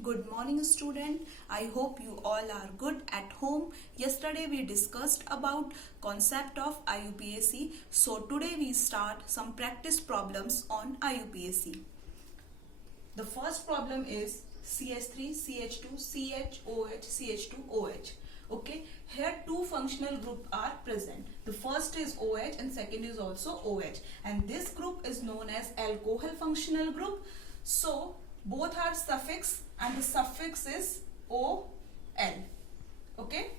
Good morning, student. I hope you all are good at home. Yesterday we discussed about concept of IUPAC. So today we start some practice problems on IUPAC. The first problem is CH3, CH2, CHOH, CH2OH. Okay, here two functional groups are present. The first is OH and second is also OH, and this group is known as alcohol functional group. So both are suffix and the suffix is OL. Okay,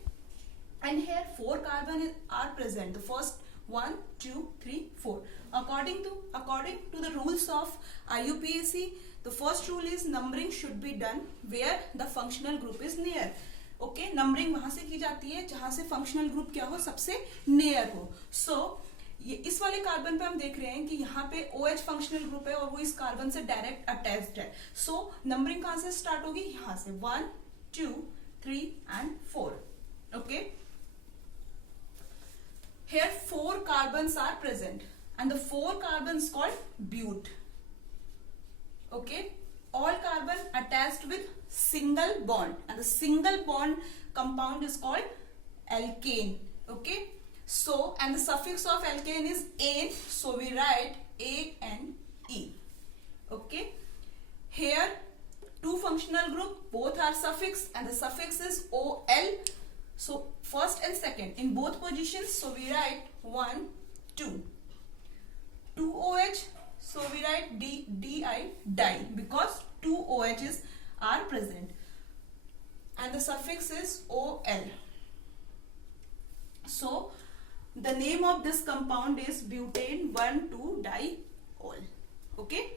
and here four carbon are present. The first 1, 2, 3, 4. According to the rules of IUPAC, the first rule is numbering should be done where the functional group is near. Okay, numbering वहां से की जाती है जहां से functional group क्या हो, सबसे नियर हो. सो ये इस वाले कार्बन पे हम देख रहे हैं कि यहाँ पे OH फंक्शनल ग्रुप है और वो इस कार्बन से डायरेक्ट अटैच्ड है. सो नंबरिंग कहां से स्टार्ट होगी, यहाँ से 1, 2, 3 and 4. Okay, here 4 carbons are present and the 4 carbons called bute. Okay, all carbon attached with single bond and the single bond compound is called alkane. Okay, so and the suffix of alkane is ane, so we write ANE. Okay, here two functional group, both are suffix and the suffix is OL. So first and second in both positions, so we write 1, 2. 2OH, so we write DI, di, because two OHs are present and the suffix is OL. So the name of this compound is butane 1,2-diol. Okay,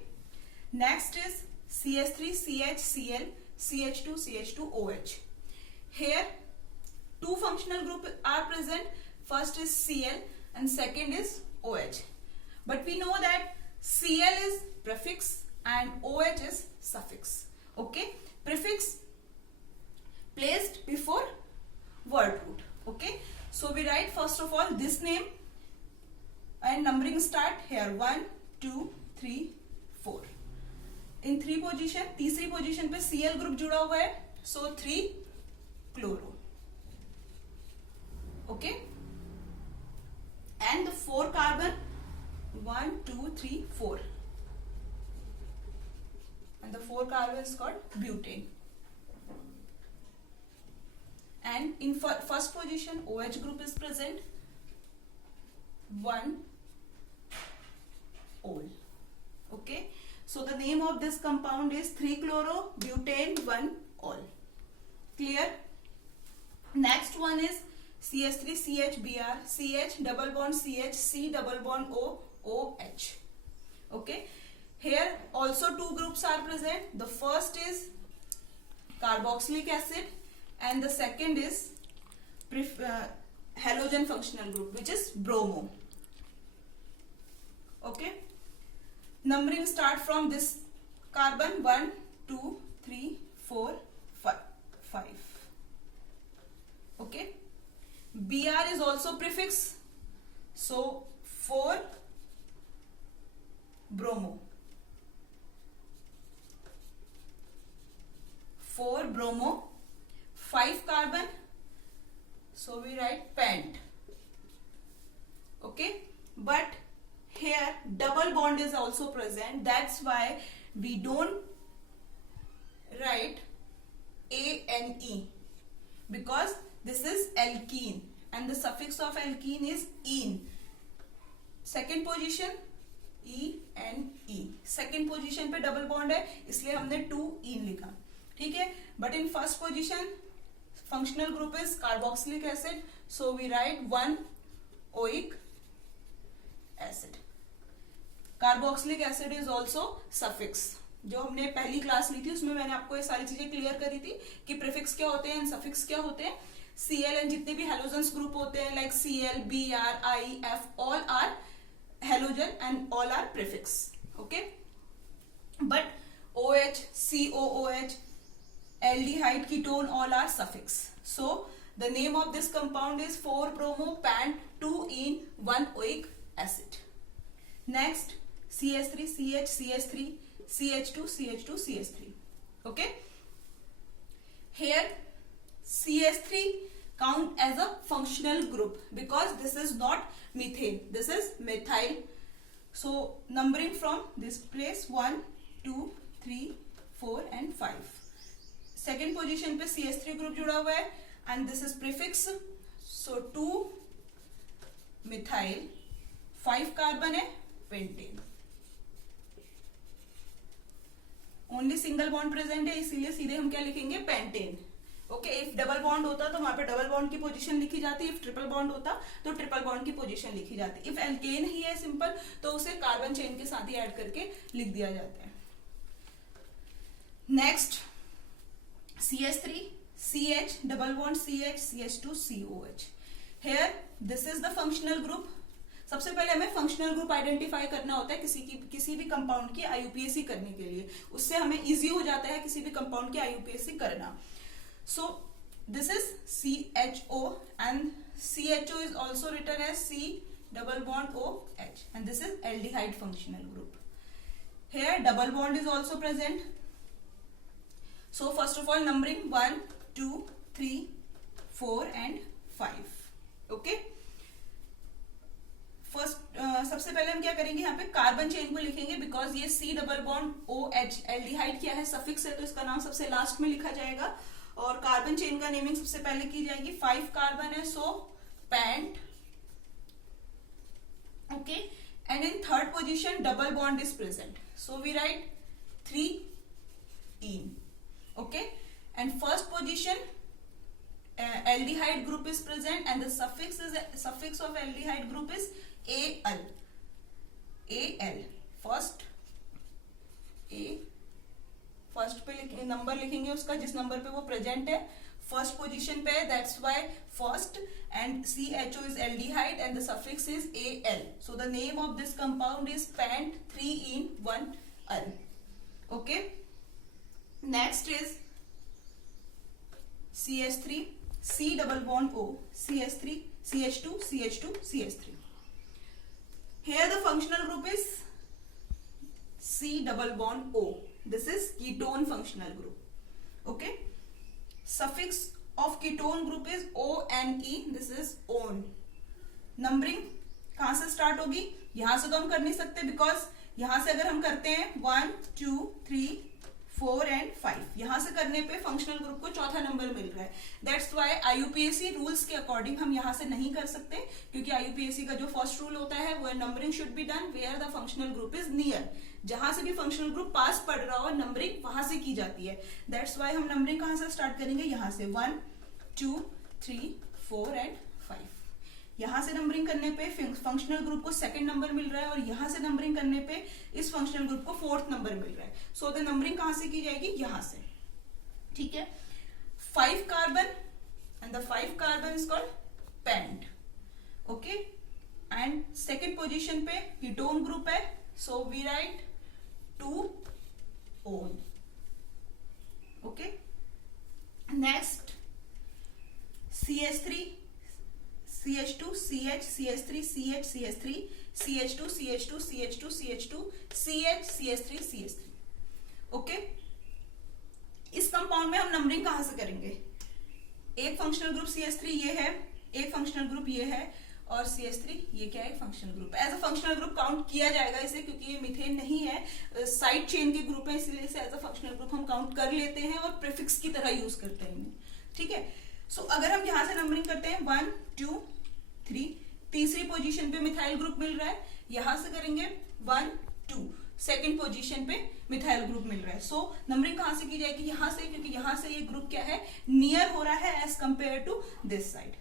next is CH3CHCl CH2CH2OH. Here two functional group are present. First is Cl and second is OH, but we know that Cl is prefix and OH is suffix. Okay, prefix placed before word root. Okay, so we write first of all this name and numbering start here 1, 2, 3, 4. In 3 position, तीसरी position पे Cl group जुड़ा हुआ है, so 3 chloro. Okay, and the 4 carbon 1, 2, 3, 4, and the 4 carbon is called butane. And in first position OH group is present, 1 ol. Okay, so the name of this compound is 3-chloro-butane 1 ol. Clear? Next one is CH3CHBr, CH double bond CH, C double bond O, OH. Okay, here also two groups are present. The first is carboxylic acid and the second is halogen functional group, which is bromo. Okay, numbering start from this carbon 1, 2, 3, 4, 5. Okay, Br is also prefix, so 4 bromo, 4 bromo, 5 carbon, so we write pent. Okay, but here double bond is also present, that's why we don't write ANE, because this is alkene and the suffix of alkene is ene. Second position ENE, second position पे double bond है इसलिए हमने 2 ene लिखा. ठीक है, but in first position functional group is carboxylic acid, so we write 1 oic acid. Carboxylic acid is also suffix. जो हमने पहली क्लास ली थी उसमें मैंने आपको ये सारी चीजें क्लियर करी थी कि प्रीफिक्स क्या होते हैं, सफिक्स क्या होते हैं. Cl and जितने भी हेलोजेंस ग्रुप होते हैं like Cl, Br, I, F, all are halogen and all are prefix. Okay, but OH, COOH, aldehyde, ketone, all are suffix. So the name of this compound is 4-bromo-pant 2-ene 1-oic acid. Next CH3CH, CH3, CH2, CH2, CH3. Okay, as a functional group because this is not methane, this is methyl. So numbering from this place 1 2 3 4 and 5. Second position पे CH3 group जुड़ा हुआ है and this is prefix. So 2 methyl 5 carbon है pentane. Only single bond present है इसीलिए सीधे हम क्या लिखेंगे pentane. Okay, if double bond होता तो वहां पे डबल बॉन्ड की पोजीशन लिखी जाती, इफ ट्रिपल बॉन्ड होता तो ट्रिपल बॉन्ड की पोजीशन लिखी जाती. इफ एल्केन ही है सिंपल तो उसे कार्बन चेन के साथ ही ऐड करके लिख दिया जाता है. Next CH3 CH double bond CH CH2 COH. Here this is the functional group. सबसे पहले हमें फंक्शनल ग्रुप आइडेंटिफाई करना होता है किसी भी कंपाउंड की IUPAC करने के लिए. उससे हमें इजी हो जाता है किसी भी कंपाउंड की IUPAC करना. So this is CHO and CHO is also written as C double bond OH and this is aldehyde functional group. Here double bond is also present. So first of all numbering 1 2 3 4 and 5. Okay, first सबसे पहले हम क्या करेंगे, यहाँ पे carbon chain को लिखेंगे because ये C double bond OH aldehyde क्या है, सफिक्स है, तो इसका नाम सबसे लास्ट में लिखा जाएगा. और कार्बन चेन का नेमिंग सबसे पहले की जाएगी. 5 कार्बन है so pent. Okay, and in third position double bond is present so we write 3 ene. Okay, and first position aldehyde group is present and the suffix of aldehyde group is al. First पे number लिखेंगे उसका जिस number पे वो present है. First position पे that's why first and CHO is aldehyde and the suffix is al. So the name of this compound is pant 3-in-1-al. Okay. Next is CH3 C double bond O CH3 CH2 CH2 CH3. Here the functional group is C double bond O. This is ketone functional group. Okay, suffix of ketone group is ONE. This is on. Numbering कहां से start होगी, यहां से तो हम कर नहीं सकते बिकॉज यहां से अगर हम करते हैं 1 2 3 4 एंड 5, यहां से करने पे फंक्शनल ग्रुप को चौथा नंबर मिल रहा है. दैट्स व्हाई IUPAC रूल्स के अकॉर्डिंग हम यहां से नहीं कर सकते क्योंकि IUPAC का जो फर्स्ट रूल होता है वो numbering should be done where the functional group is near. जहां से भी फंक्शनल ग्रुप पास पड़ रहा हो नंबरिंग वहां से की जाती है. दैट्स व्हाई हम नंबरिंग कहां से स्टार्ट करेंगे, यहां से 1 2 3 4 एंड 5. यहां से नंबरिंग करने पे फंक्शनल ग्रुप को सेकंड नंबर मिल रहा है और यहां से नंबरिंग करने पे इस फंक्शनल ग्रुप को फोर्थ नंबर मिल रहा है. सो द नंबरिंग कहां से की जाएगी, यहां से. ठीक है, 5 carbon and the 5 carbon is called pent. Okay, and second position पे कीटोन ग्रुप है so we write 2 one. Okay, next CH3 CH2 CH CH3 CH CH3 CH2 CH2 CH2 CH2 CH CH3 CH3. Okay, इस compound में हम numbering कहां से करेंगे, एक functional group CH3 ये है, एक फंक्शनल ग्रुप ये है और CH3 ये क्या है, functional group. As a functional group count किया जाएगा इसे क्योंकि ये मीथेन नहीं है, साइड चेन के ग्रुप है, इसलिए इसे एज अ फंक्शनल ग्रुप हम काउंट कर लेते हैं और प्रीफिक्स की तरह यूज करते हैं. ठीक है, सो अगर हम यहां से नंबरिंग करते हैं 1 2 3, तीसरी पोजीशन पे मिथाइल ग्रुप मिल रहा है, यहां से करेंगे 1 2, सेकंड पोजीशन पे मिथाइल ग्रुप मिल रहा है. सो नंबरिंग कहां से की जाएगी, यहां से, क्योंकि यहां से ये ग्रुप क्या है, नियर हो रहा है as compare to this side.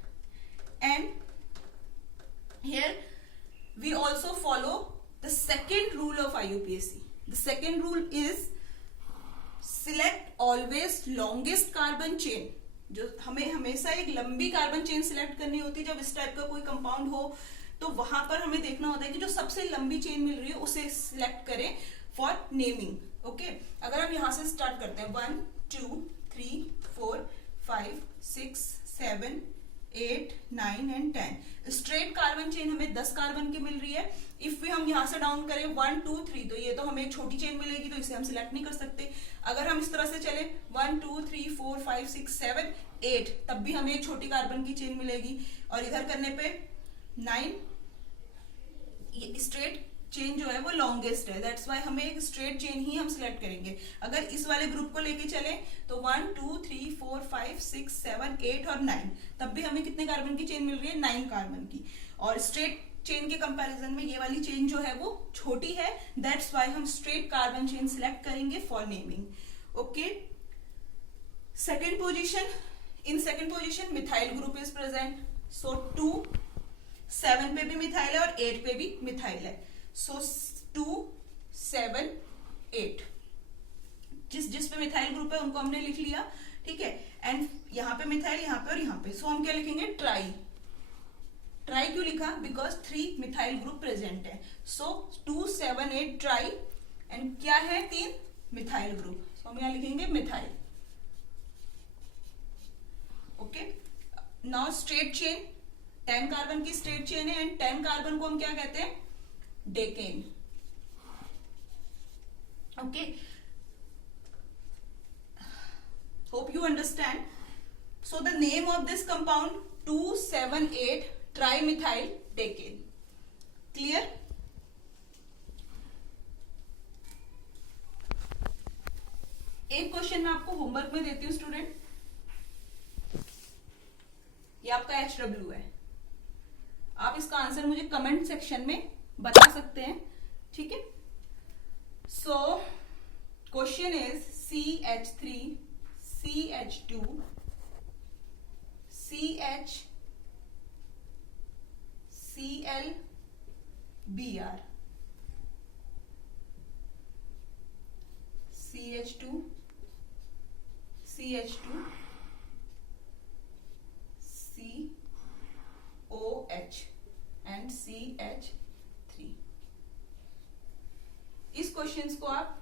And here we also follow the second rule of IUPAC. The second rule is select always longest carbon chain. जो हमें हमेशा एक लंबी कार्बन चेन सिलेक्ट करनी होती है जब इस टाइप का कोई कंपाउंड हो, तो वहां पर हमें देखना होता है कि जो सबसे लंबी चेन मिल रही है उसे सिलेक्ट करें फॉर नेमिंग. ओके, अगर हम यहां से स्टार्ट करते हैं 1 2 3 4 5 6 7 8, 9 एंड 10। स्ट्रेट कार्बन चेन हमें 10 कार्बन की मिल रही है। इफ हम यहां से डाउन करें 1, 2, 3, तो ये तो हमें एक छोटी चेन मिलेगी, तो इसे हम सिलेक्ट नहीं कर सकते। अगर हम इस तरह से चले 1, 2, 3, 4, 5, 6, 7, 8, तब भी हमें एक छोटी कार्बन की चेन मिलेगी। और इधर करने पे 9, ये स्ट्रेट चेन जो है वो लॉन्गेस्ट है, दैट्स वाई हमें एक स्ट्रेट चेन ही हम सिलेक्ट करेंगे। अगर इस वाले ग्रुप को लेके चले तो 1, 2, 3, 4, 5, 6, 7, 8 और 9, तब भी हमें कितने कार्बन की चेन मिल रही है? 9 कार्बन की। और स्ट्रेट चेन के कंपैरिजन में ये वाली चेन जो है वो छोटी है, दैट्स वाई हम स्ट्रेट कार्बन चेन सिलेक्ट करेंगे for naming. Okay, second position, in second position methyl group is present. So 2, 7 पे भी मिथाइल है और 8 पे भी मिथाइल है। सो 2, 7, 8, जिस पे मिथाइल ग्रुप है उनको हमने लिख लिया, ठीक है। एंड यहाँ पे मिथाइल, यहाँ पे और यहाँ पे, सो हम क्या लिखेंगे? ट्राई। ट्राई क्यों लिखा? बिकॉज 3 मिथाइल ग्रुप प्रेजेंट है। सो 2, 7, 8 ट्राई, एंड क्या है? 3 मिथाइल ग्रुप, सो हम यहाँ लिखेंगे methyl. Okay, now straight chain, 10 carbon की स्ट्रेट चेन है, एंड 10 कार्बन को हम क्या कहते हैं? Decane. Okay, hope you understand. So the name of this compound 2,7,8 trimethyl decane. Clear? एक क्वेश्चन मैं आपको होमवर्क में देती हूँ स्टूडेंट, ये आपका HW है, आप इसका आंसर मुझे कमेंट सेक्शन में बता सकते हैं, ठीक है। So question is CH3 CH2 CH Cl Br CH2 CH2 COH and CH3। इस क्वेश्चंस को आप,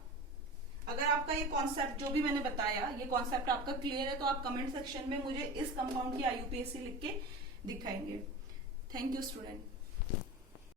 अगर आपका ये कॉन्सेप्ट जो भी मैंने बताया, ये कॉन्सेप्ट आपका क्लियर है, तो आप कमेंट सेक्शन में मुझे इस कंपाउंड की IUPAC लिख के दिखाएंगे। Thank you student.